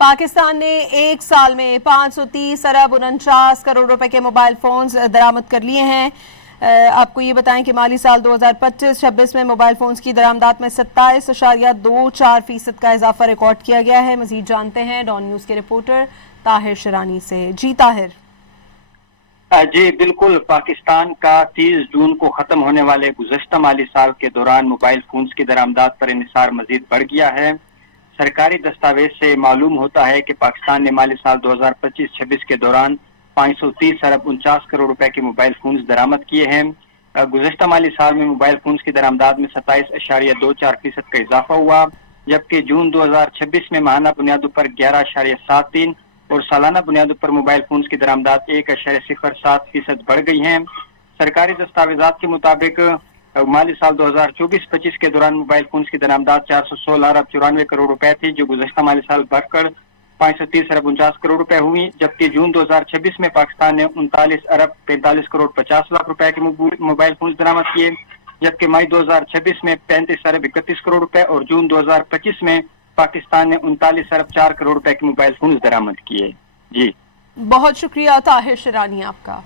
पाकिस्तान ने एक साल में 530 अरब 49 करोड़ रुपए के मोबाइल फोन्स दरामद कर लिए हैं। आपको ये बताएं कि माली साल 2025-26 में मोबाइल फोन्स की दरामदात में 27.24% का इजाफा रिकॉर्ड किया गया है। मजीद जानते हैं डॉन न्यूज़ के रिपोर्टर ताहिर शरानी से। जी ताहिर। जी बिल्कुल, पाकिस्तान का 30 जून को खत्म होने वाले गुज़श्ता माली साल के दौरान मोबाइल फोन्स की दरामदात पर इन्हिसार मजीद बढ़ गया है। सरकारी दस्तावेज से मालूम होता है कि पाकिस्तान ने माली साल 2025-26 के दौरान 530 अरब 49 करोड़ रुपए के मोबाइल फोन्स दरामद किए हैं। गुज़श्ता माली साल में मोबाइल फोन्स की दरामदात में 27.24% का इजाफा हुआ, जबकि जून 2026 में माहाना बुनियादों पर 11.73 और सालाना बुनियादों पर मोबाइल फोन्स की दरामदात 1.07% बढ़ गई हैं। सरकारी दस्तावेजात के मुताबिक माली साल 2024-25 के दौरान मोबाइल फोन्स की दरामदात 416 अरब 94 करोड़ रुपए थी, जो गुज़श्ता माली साल बढ़कर 530 अरब 49 करोड़ रुपए हुई। जबकि जून 2026 में पाकिस्तान ने 39 अरब 45 करोड़ 50 लाख रुपए के मोबाइल फोन्स दरामद किए, जबकि मई 2026 में 35 अरब 31 करोड़ रुपए और जून 2025 में पाकिस्तान ने 39 अरब 4 करोड़ रुपए के मोबाइल फोन्स दरामद किए। जी बहुत शुक्रिया ताहिर शरानी आपका।